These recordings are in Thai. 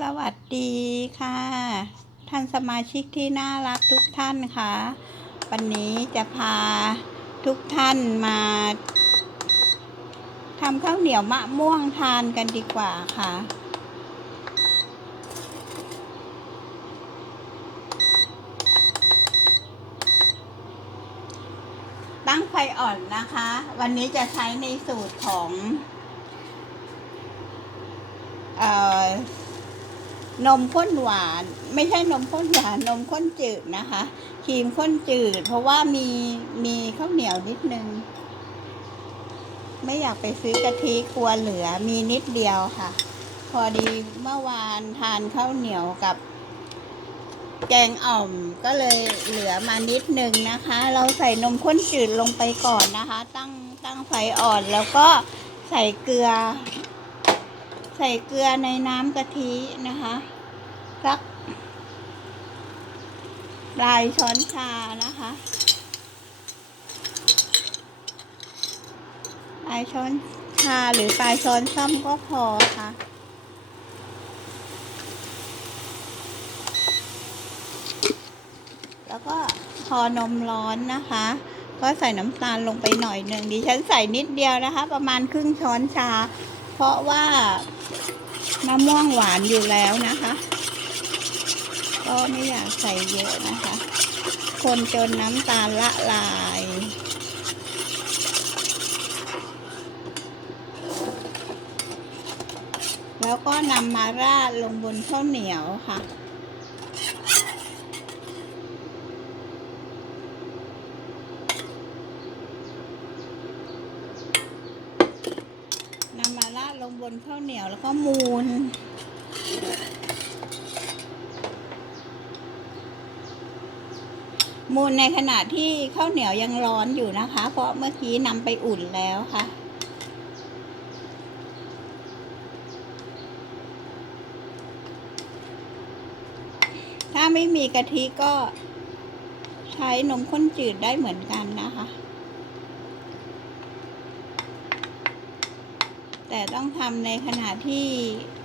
สวัสดีค่ะ ท่านสมาชิกที่น่ารักทุกท่านค่ะ วันนี้จะพาทุกท่านมาทำข้าวเหนียวมะม่วงทานกันดีกว่าค่ะ ตั้งไฟอ่อนนะคะ วันนี้จะใช้ในสูตรของ เอ่อ นมข้นหวาน ไม่ใช่นมข้นหวานนมข้นจืดนะคะครีมข้นจืด เพราะว่ามีมีข้าวเหนียวนิดนึง ไม่อยากไปซื้อกะทิกลัวเหลือมีนิดเดียวค่ะ พอดีเมื่อวานทานข้าวเหนียวกับ แกงอ่อมก็เลยเหลือมานิดนึงนะคะ เราใส่นมข้นจืดลงไปก่อนนะคะ ตั้งตั้งไฟอ่อนแล้วก็ใส่เกลือ ใส่เกลือในน้ำกะทินะคะสักปลายช้อนชานะคะปลายช้อนชาหรือปลายช้อนซ้ำก็พอค่ะแล้วก็พอนมร้อนนะคะ ก็ใส่น้ำตาลลงไปหน่อยหนึ่งดิฉันใส่นิดเดียวนะคะ ประมาณครึ่งช้อนชา เพราะว่า มะม่วงหวานอยู่แล้วนะคะ ก็ไม่อยากใส่เยอะนะคะ คนจนน้ำตาลละลาย แล้วก็นำมาราดลงบนข้าวเหนียวค่ะ นำมาราดลงบน ข้าวเหนียวแล้วก็มูนมูนในขณะที่ข้าวเหนียวยังร้อนอยู่นะคะ เพราะเมื่อกี้นำไปอุ่นแล้วค่ะ ถ้าไม่มีกะทิก็ใช้นมข้นจืดได้เหมือนกันนะคะ แต่ต้องทำในขณะที่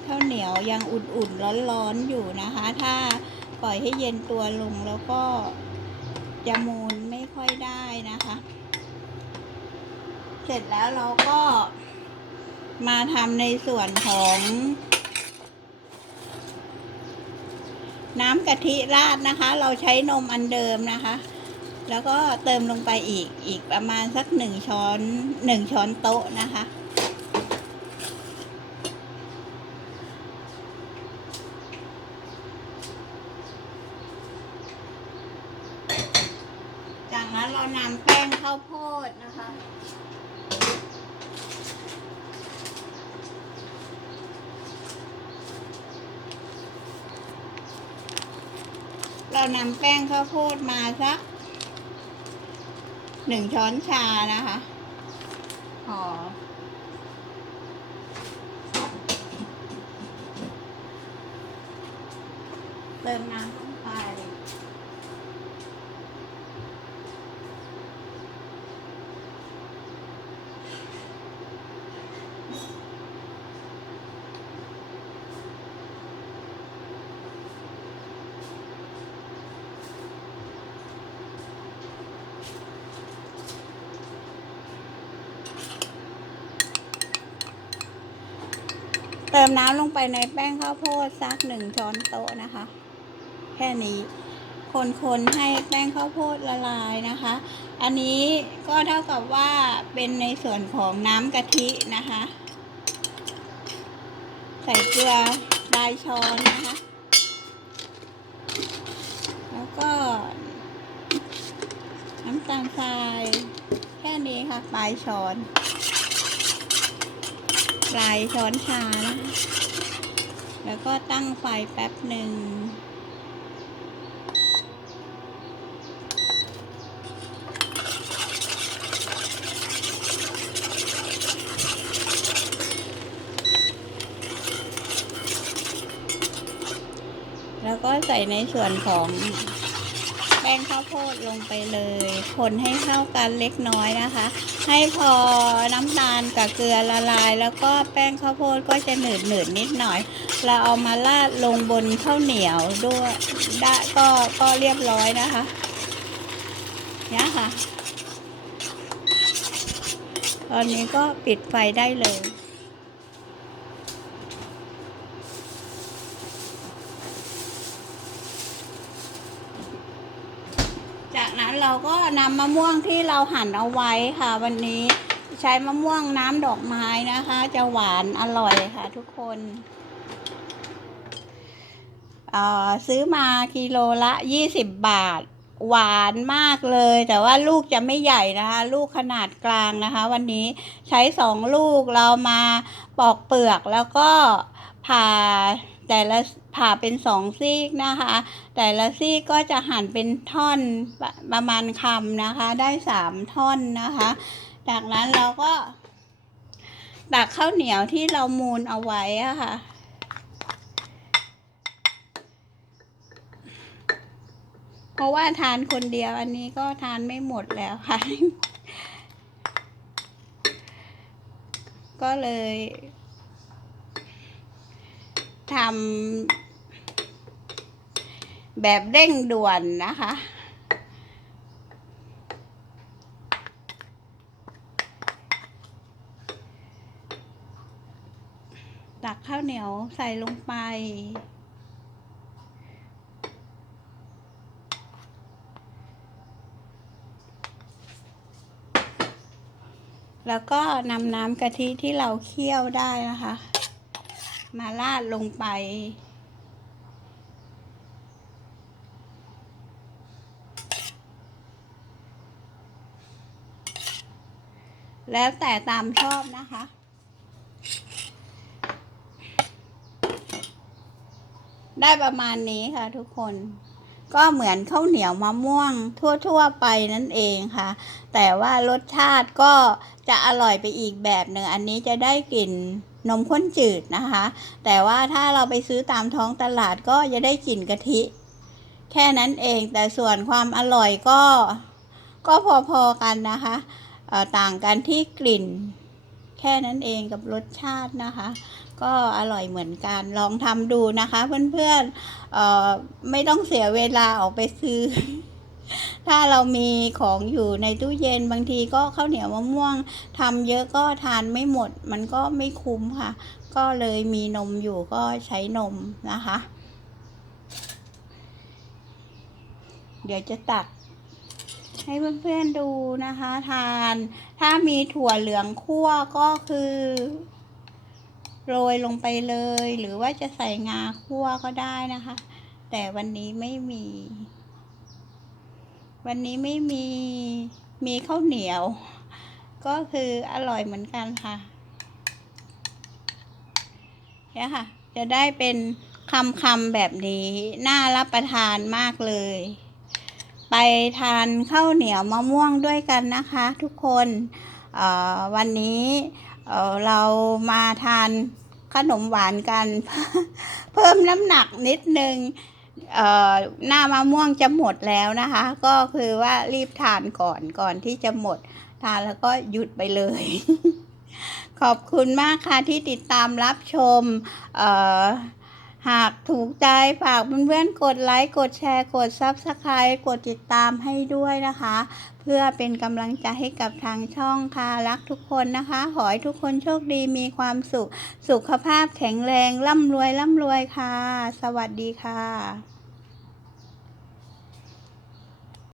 ข้าวเหนียวยังอุ่นๆร้อนๆอยู่นะคะ ถ้าปล่อยให้เย็นตัวลงแล้วก็จะมูนไม่ค่อยได้นะคะ เสร็จแล้วเราก็มาทำในส่วนของ น้ำกะทิราดนะคะ เราใช้นมอันเดิมนะคะ แล้วก็เติมลงไปอีกอีกประมาณสักหนึ่งช้อนหนึ่งช้อนโต๊ะนะคะ จาก นั้นเรานำแป้งข้าวโพดนะคะ เรานำแป้งข้าวโพดมาสักหนึ่งช้อนชานะคะห่อเติมน้ำลงไป เติมน้ำลงไปในแป้งข้าวโพดสักหนึ่งช้อนโต๊ะนะคะ แค่นี้ คนๆให้แป้งข้าวโพดละลายนะคะ อันนี้ก็เท่ากับว่าเป็นในส่วนของน้ำกะทินะคะ ใส่เกลือปลายช้อนนะคะ แล้วก็น้ำตาลทราย แค่นี้ค่ะปลายช้อน ปลายช้อนชานะคะแล้วก็ตั้งไฟแป๊บหนึ่ง แล้วก็ใส่ในส่วนของ ป้งข้าวโพดลงไปเลย คนให้เข้ากันเล็กน้อยนะคะ ให้พอน้ำตาลกับเกลือละลาย แล้วก็แป้งข้าวโพดก็จะหนืดหนืดนิดหน่อย เราเอามาราดลงบนข้าวเหนียวด้วยได้ก็ก็เรียบร้อยนะคะเนี่ยค่ะ ตอนนี้ก็ปิดไฟได้เลย จากนั้น เราก็นำมะม่วงที่เราหั่นเอาไว้ค่ะ วันนี้ใช้มะม่วงน้ำดอกไม้นะคะ จะหวานอร่อยค่ะ ทุกคนเออซื้อมากิโลละยี่สิบบาท หวานมากเลย แต่ว่าลูกจะไม่ใหญ่นะคะ ลูกขนาดกลางนะคะ วันนี้ใช้สองลูกเรามาปอกเปลือกแล้วก็ ผ่าแต่ละผ่าเป็นสองซีกนะคะ แต่ละซีกก็จะหั่นเป็นท่อนประมาณคำนะคะ ได้สามท่อนนะคะ จากนั้นเราก็ตักข้าวเหนียวที่เรามูนเอาไว้อะค่ะเพราะว่าทานคนเดียวอันนี้ก็ทานไม่หมดแล้วค่ะ ก็เลย ทำแบบเร่งด่วนนะคะ ตักข้าวเหนียวใส่ลงไปแล้วก็นำน้ำกะทิที่เราเคี่ยวได้นะคะ มาราดลงไป แล้วแต่ตามชอบนะคะได้ประมาณนี้ค่ะทุกคน ก็เหมือนข้าวเหนียวมะม่วงทั่วๆไปนั่นเองค่ะ แต่ว่ารสชาติก็จะอร่อยไปอีกแบบหนึ่งอันนี้จะได้กลิ่น นมข้นจืดนะคะ แต่ว่าถ้าเราไปซื้อตามท้องตลาดก็จะได้กลิ่นกะทิ แค่นั้นเองแต่ส่วนความอร่อยก็ก็พอๆกันนะคะต่างกันที่กลิ่น แค่นั้นเองกับรสชาตินะคะ ก็อร่อยเหมือนกันลองทำดูนะคะ เพื่อนๆไม่ต้องเสียเวลาออกไปซื้อ ถ้าเรามีของอยู่ในตู้เย็นบางทีก็ข้าวเหนียวมะม่วงทำเยอะก็ทานไม่หมด มันก็ไม่คุ้มค่ะ ก็เลยมีนมอยู่ก็ใช้นมนะคะ เดี๋ยวจะตักให้เพื่อนๆดูนะคะทาน ถ้ามีถั่วเหลืองคั่วก็คือโรยลงไปเลย หรือว่าจะใส่งาคั่วก็ได้นะคะ แต่วันนี้ไม่มี วันนี้ไม่มีมีข้าวเหนียว ก็คืออร่อยเหมือนกันค่ะเนี่ยค่ะ จะได้เป็นคำคำแบบนี้น่ารับประทานมากเลย ไปทานข้าวเหนียวมะม่วงด้วยกันนะคะ ทุกคนวันนี้เเรามาทานขนมหวานกัน เพิ่มน้ำหนักนิดนึง หน้ามะม่วงจะหมดแล้วนะคะ ก็คือว่ารีบทานก่อนก่อนที่จะหมด ทานแล้วก็หยุดไปเลย ขอบคุณมากค่ะที่ติดตามรับชม เอ่อ หากถูกใจฝากเพื่อนๆกดไลค์ กดแชร์ กด Subscribe กดติดตามให้ด้วยนะคะ เพื่อเป็นกำลังใจให้กับทางช่องค่ะรักทุกคนนะคะ ขอให้ทุกคนโชคดีมีความสุข สุขภาพแข็งแรงร่ำรวยร่ำรวยค่ะ สวัสดีค่ะ